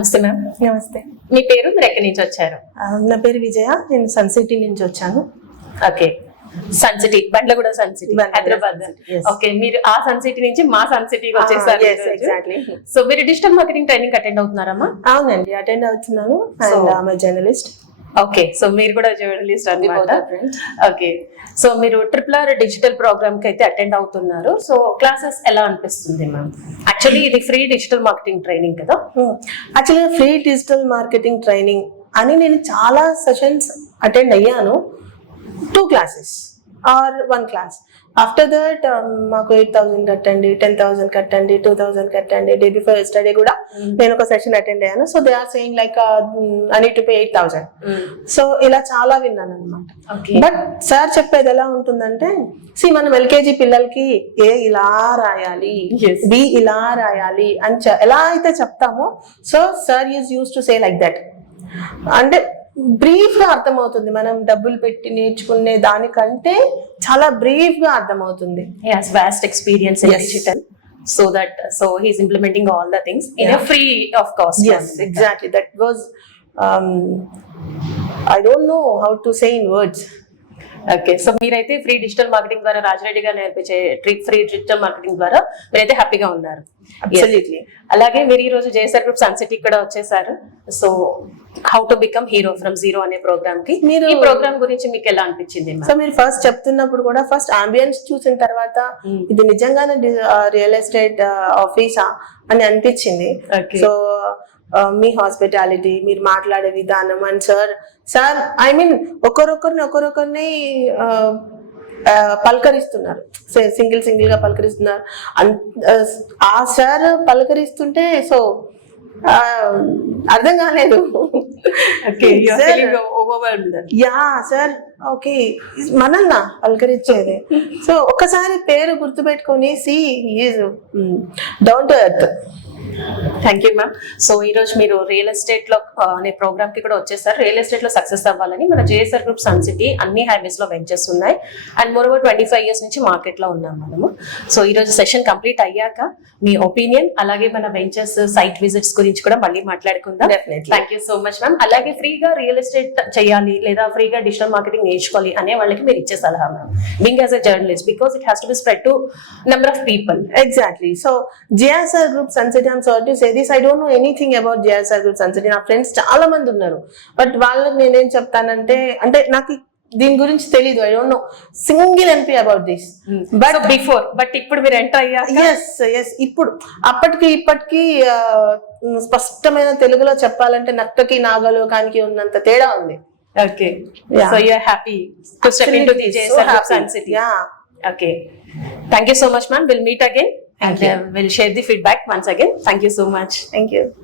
నమస్తే మ్యామ్. నమస్తే. మీ పేరు, మీరు ఎక్కడి నుంచి వచ్చారు? నా పేరు విజయ, నేను సన్ సిటీ నుంచి వచ్చాను. Okay, Sun City, Bandlaguda Sun City, Bandlaguda Hyderabad. Sun City, yes. Okay, మీరు ఆ సన్ సిటీ నుంచి మా సన్ సిటీకి వచ్చేసారు. ఎగ్జాక్ట్లీ. సో మీరు డిజిటల్ మార్కెటింగ్ ట్రైనింగ్ అటెండ్ అవుతున్నారమ్మా? అవునండి, అటెండ్ అవుతున్నాను. అండ్ ఆమె జర్నలిస్ట్. ఓకే, సో మీరు కూడా జర్నలిస్ట్ అన్నమాట. ఓకే, సో మీరు RRR డిజిటల్ ప్రోగ్రామ్ కి అయితే అటెండ్ అవుతున్నారు. సో క్లాసెస్ ఎలా అనిపిస్తుంది మ్యామ్? యాక్చువల్లీ ఇది ఫ్రీ డిజిటల్ మార్కెటింగ్ ట్రైనింగ్ కదా? యాక్చువల్గా ఫ్రీ డిజిటల్ మార్కెటింగ్ ట్రైనింగ్ అని నేను చాలా సెషన్స్ అటెండ్ అయ్యాను. 2 classes or 1 class. After that మాకు 8,000 కట్టండి, 10,000 కట్టండి, 2,000 కట్టండి. డే బిఫోర్ ఎస్టర్డే కూడా నేను ఒక సెషన్ అటెండ్ అయ్యాను. So they are saying like I need to pay 8,000. So ఇలా చాలా విన్నాను అనమాట. బట్ సార్ చెప్పేది ఎలా ఉంటుందంటే, మనం ఎల్కేజీ పిల్లలకి ఏ ఇలా రాయాలి, బి ఇలా రాయాలి అని ఎలా అయితే చెప్తామో, so sir use to say like that. అంటే బ్రీఫ్ గా అర్థమవుతుంది. మనం డబ్బులు పెట్టి నేర్చుకునే దానికంటే చాలా బ్రీఫ్ గా అర్థమవుతుంది. Vast experience in digital, so he's implementing all the things in a free of cost. Yes, exactly. That was I don't know how to say in words. Okay, so మీరైతే ఫ్రీ డిజిటల్ మార్కెటింగ్ ద్వారా, రాజరెడ్డి గారు నేర్పించే free digital marketing ద్వారా మీరైతే హ్యాపీగా ఉన్నారు. Absolutely. అలాగే మీరు ఈ రోజు జేఎస్ఆర్ గ్రూప్ సన్ సిటీ కూడా వచ్చేసారు. So how to become hero from zero అనే ప్రోగ్రామ్ కి, మీరు ఈ ప్రోగ్రామ్ గురించి మీకు ఎలా అనిపించింది? సో మీరు ఫస్ట్ చెప్తున్నప్పుడు కూడా ఫస్ట్ అంబియన్స్ చూసిన తర్వాత ఇది నిజంగానే రియల్ ఎస్టేట్ ఆఫీసా అని అనిపించింది. సో మీ హాస్పిటాలిటీ, మీరు మాట్లాడే విధానం, అండ్ సార్ ఐ మీన్ ఒకరొకరిని పలకరిస్తున్నారు. సింగిల్ గా పలకరిస్తున్నారు. ఆ సార్ పలకరిస్తుంటే సో అర్థం కాలేదు. యా సార్, ఓకే మనల్నా పలకరించేది. సో ఒకసారి పేరు గుర్తుపెట్టుకొని down to earth. Thank you ma'am. So ఈ రోజు మీరు రియల్ ఎస్టేట్ లో అనే ప్రోగ్రామ్ కి కూడా వచ్చేసారు. రియల్ ఎస్టేట్ లో సక్సెస్ అవ్వాలని మన జేఎస్ఆర్ గ్రూప్ సన్ సిటీ అన్ని హైవేస్ లో వెంచర్స్ ఉన్నాయి. అండ్ మోరోవర్ 25 years నుంచి మార్కెట్ లో ఉన్నాం మనము. సో ఈ రోజు సెషన్ కంప్లీట్ అయ్యాక మీ ఒపీనియన్, అలాగే మన వెంచర్స్ సైట్ విజిట్స్ గురించి కూడా మళ్ళీ మాట్లాడుకుందాం. Thank you so much ma'am. అలాగే ఫ్రీగా రియల్ ఎస్టేట్ చేయాలి లేదా ఫ్రీగా డిజిటల్ మార్కెటింగ్ నేర్చుకోవాలి అనే వాళ్ళకి మీరు ఇచ్చే సలహా ma'am, being as a journalist, because it has to be spread to number of people. Exactly. So JSR group Sun City, sorry to say this, I don't know anything about JSR Group Sun City. నా friends చాలా మంది ఉన్నారు, but వాళ్ళకి నేనేం చెప్తానంటే, అంటే నాకు దీని గురించి తెలీదు. I don't know single MP about this. But before, but ఇప్పుడు మీరు ఎంటర్ అయ్యారు. ఎస్ ఇప్పుడు ఇప్పటికి స్పష్టమైన తెలుగులో చెప్పాలంటే నక్కకి నాగలోకానికి ఉన్నంత తేడా ఉంది. Okay, so you are happy to step into the JSR Group Sun City. Yeah, okay. Thank you so much, ma'am. We'll meet again and we'll share the feedback once again. Thank you so much. Thank you.